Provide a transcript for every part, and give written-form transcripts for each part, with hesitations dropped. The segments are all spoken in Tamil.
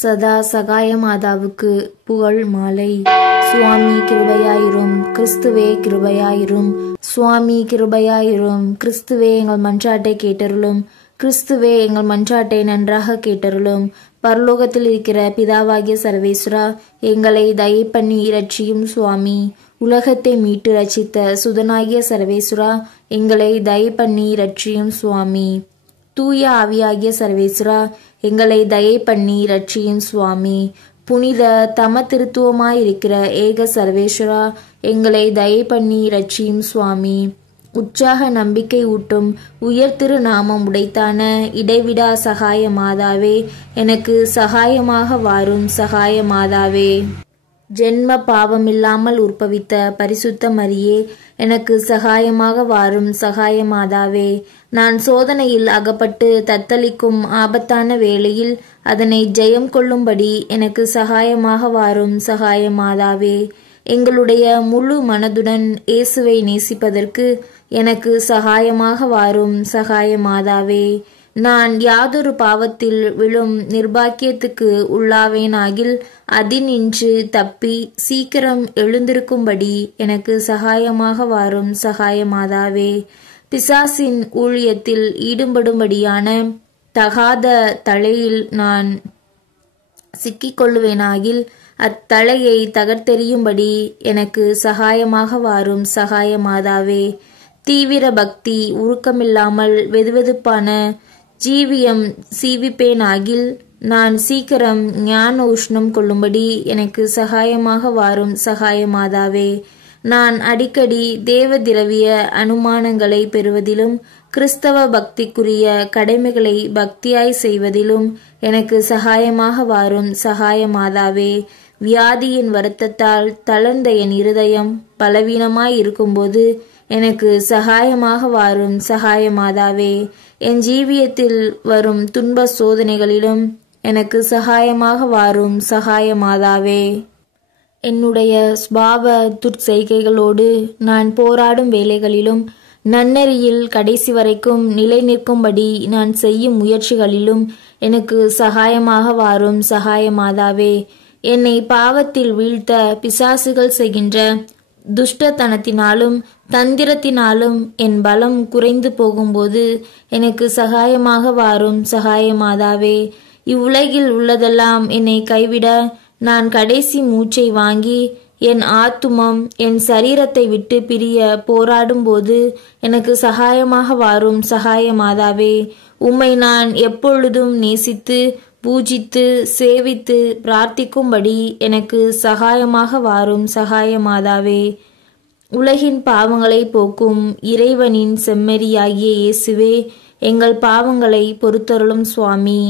சதா சகாய மாதாவுக்கு புகழ் மாலை. சுவாமி கிருபையாயிரும், கிறிஸ்துவே கிருபையாயிரும், சுவாமி கிருபையாயிரும், கிறிஸ்துவே எங்கள் மன்றாட்டை கேட்டருளும், கிறிஸ்துவே எங்கள் மன்றாட்டை நன்றாக கேட்டருளும். பரலோகத்தில் இருக்கிற பிதாவாகிய சர்வேஸ்வரா, எங்களை தயை பண்ணி இரட்சியும் சுவாமி. உலகத்தை மீட்டு ரட்சித்த சுதனாகிய சர்வேஸ்வரா, எங்களை தயை பண்ணி இரட்சியும் சுவாமி. தூய ஆவியாகிய சர்வேஸ்வரா, எங்களை தயை பண்ணி இரட்சியும் சுவாமி. புனித தம திருத்துவமாயிருக்கிற ஏக சர்வேஸ்வரா, எங்களை தயை பண்ணி இரட்சியும் சுவாமி. உற்சாக நம்பிக்கை ஊட்டும் உயர் திரு நாமம் உடைத்தான இடைவிடா சகாய மாதாவே, எனக்கு சகாயமாக வாரும் சகாய மாதாவே. ஜென்ம பாவமில்லாமல் உற்பவித்த பரிசுத்த மரியே, எனக்கு சகாயமாக வாரும் சகாய மாதாவே. நான் சோதனையில் அகப்பட்டு தத்தளிக்கும் ஆபத்தான வேளையில் அதனை ஜெயம் கொள்ளும்படி எனக்கு சகாயமாக வாரும் சகாய மாதாவே. எங்களுடைய முழு மனதுடன் இயேசுவை நேசிப்பதற்கு எனக்கு சகாயமாக வாரும் சகாய மாதாவே. நான் யாதொரு பாவத்தில் விழும் நிர்பாக்கியத்துக்கு உள்ளாவேனாகில் அதினின்று தப்பி சீக்கிரம் எழுந்திருக்கும்படி எனக்கு சகாயமாக வாரும் சகாய மாதாவே. பிசாசின் ஊழியத்தில் ஈடுபடும்படியான தகாத தலையில் நான் சிக்கிக்கொள்ளுவேனாகில் அத்தலையை தகர்த்தெறியும்படி எனக்கு சகாயமாக வாரும் சகாய மாதாவே. தீவிர பக்தி உருக்கமில்லாமல் வெதுவெதுப்பான ஜீவியம் சீவிப்பேனாகில் நான் சீக்கிரம் ஞான உஷ்ணம் கொள்ளும்படி எனக்கு சகாயமாக வாரும் சகாய மாதாவே. நான் அடிக்கடி தேவ திரவிய அனுமானங்களை பெறுவதிலும் கிறிஸ்தவ பக்திக்குரிய கடமைகளை பக்தியாய் செய்வதிலும் எனக்கு சகாயமாக வாரும் சகாய மாதாவே. வியாதியின் வருத்தத்தால் தளர்ந்த என் இருதயம் பலவீனமாய் இருக்கும்போது எனக்கு சகாயமாக வாரும் சகாய மாதாவே. என் ஜீவியத்தில் வரும் துன்ப சோதனைகளிலும் எனக்கு சகாயமாக வாரும் சகாய மாதாவே. என்னுடைய ஸ்பாவ துர்ச்செய்கைகளோடு நான் போராடும் வேளைகளிலும் நன்னெறியில் கடைசி வரைக்கும் நிலை நிற்கும்படி நான் செய்யும் முயற்சிகளிலும் எனக்கு சகாயமாக வாரும் சகாய மாதாவே. என்னை பாவத்தில் வீழ்த்த பிசாசுகள் செய்கின்ற துஷ்டத்தனத்தினாலும் தந்திரத்தினாலும் என் பலம் குறைந்து போகும்போது எனக்கு சகாயமாக வாரும் சகாய மாதாவே. இவ்வுலகில் உள்ளதெல்லாம் என்னை கைவிட நான் கடைசி மூச்சை வாங்கி என் ஆத்துமம் என் சரீரத்தை விட்டு பிரிய போராடும் போது எனக்கு சகாயமாக வாரும் சகாய மாதாவே. உம்மை நான் எப்பொழுதும் நேசித்து பூஜித்து சேவித்து பிரார்த்திக்கும்படி எனக்கு சகாயமாக வாரும் சகாய மாதாவே. உலகின் பாவங்களை போக்கும் இறைவனின் செம்மறியாகிய இயேசுவே, எங்கள் பாவங்களை பொறுத்தருளும் சுவாமி.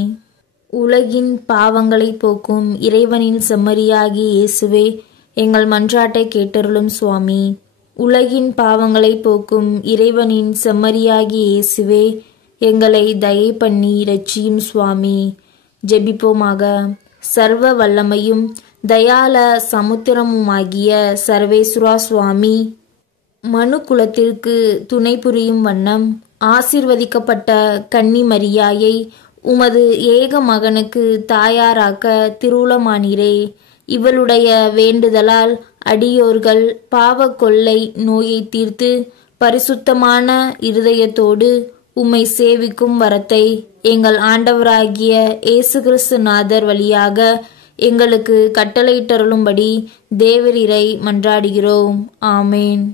உலகின் பாவங்களை போக்கும் இறைவனின் செம்மறியாகிய இயேசுவே, எங்கள் மன்றாட்டை கேட்டருளும் சுவாமி. உலகின் பாவங்களை போக்கும் இறைவனின் செம்மறியாகிய இயேசுவே, எங்களை தயை பண்ணி இரட்சியும் சுவாமி. ஜெபிப்போமாக. சர்வ வல்லமையும் தயால சமுத்திரமுமாகிய சர்வேசுரா சுவாமி, மனு குலத்திற்கு துணை புரியும் வண்ணம் ஆசீர்வதிக்கப்பட்ட கன்னி மரியாயை உமது ஏக மகனுக்கு தாயாராக்க திருவுளமானீரே. இவளுடைய வேண்டுதலால் அடியோர்கள் பாவ கொள்ளை நோயை தீர்த்து பரிசுத்தமான இருதயத்தோடு உம்மை சேவிக்கும் வரத்தை எங்கள் ஆண்டவராகிய இயேசு கிறிஸ்து நாதர் வழியாக எங்களுக்கு கட்டளையிட்டருளும்படி தேவரீரை மன்றாடுகிறோம். ஆமேன்.